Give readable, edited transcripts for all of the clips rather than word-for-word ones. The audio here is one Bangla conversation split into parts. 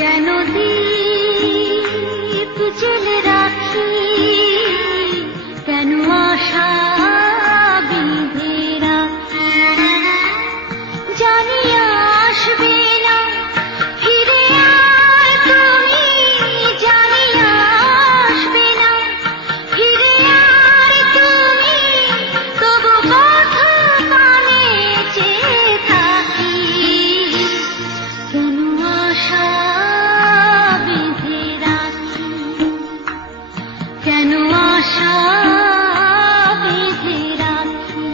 কেন দীপ জেলে রাখি, কেন আশা বেঁধে রাখি, জানি আসবে না ফিরে আর তুমি, জানি আসবে না ফিরে আর তুমি, তবু কথা কানে চেয়ে থাকি, কেন আশা বেঁধে রাখি, কেন আশা বেঁধে রাখি।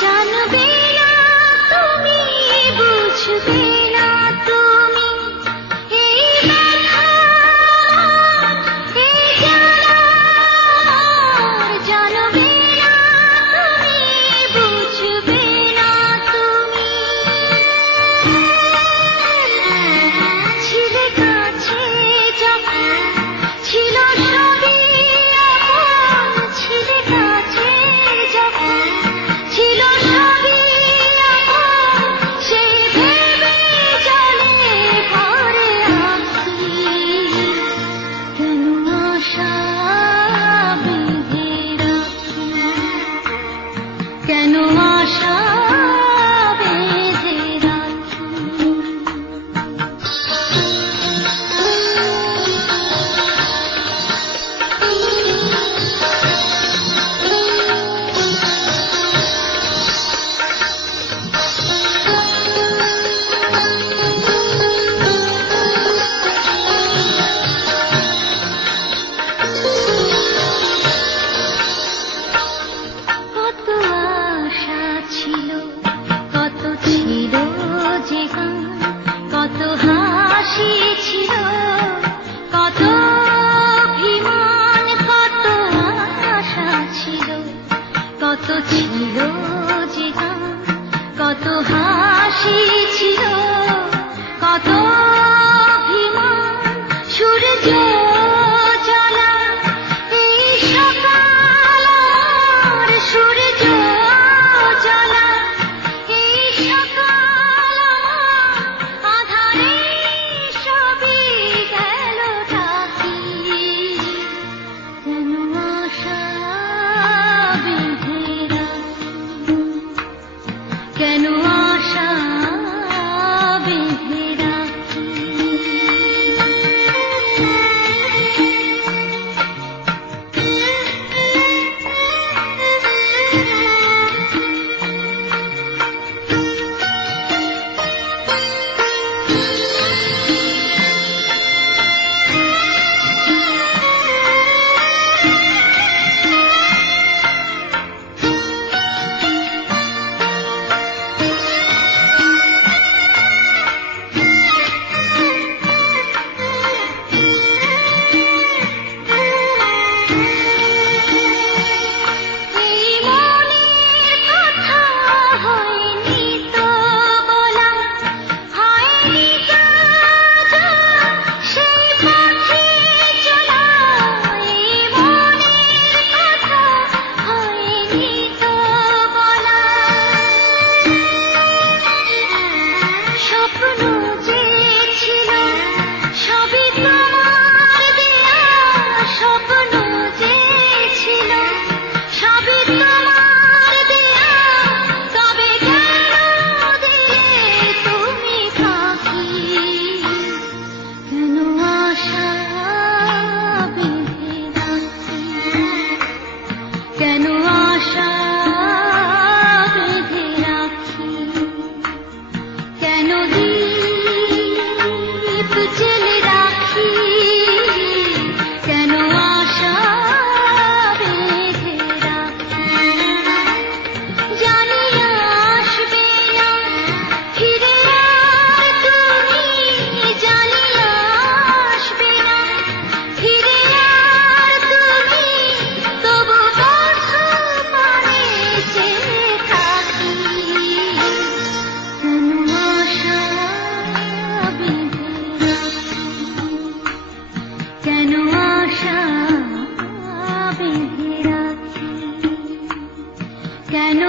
জানবে না তুমি, বুঝবে না তুমি, এই ব্যথা এই জ্বালা আমার। জানবে না তুমি, বুঝবে না তুমি, ছিলে কাছে যখন ছিল সবই আপন, ছিলে কাছে যখন ছিল সবই আপন, সেই ভেবে চলে ঘরে আসি, কেন আশা বেঁধে রাখি, কেন আশা বেঁধে রাখি। কত আশা ছিল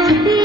নদী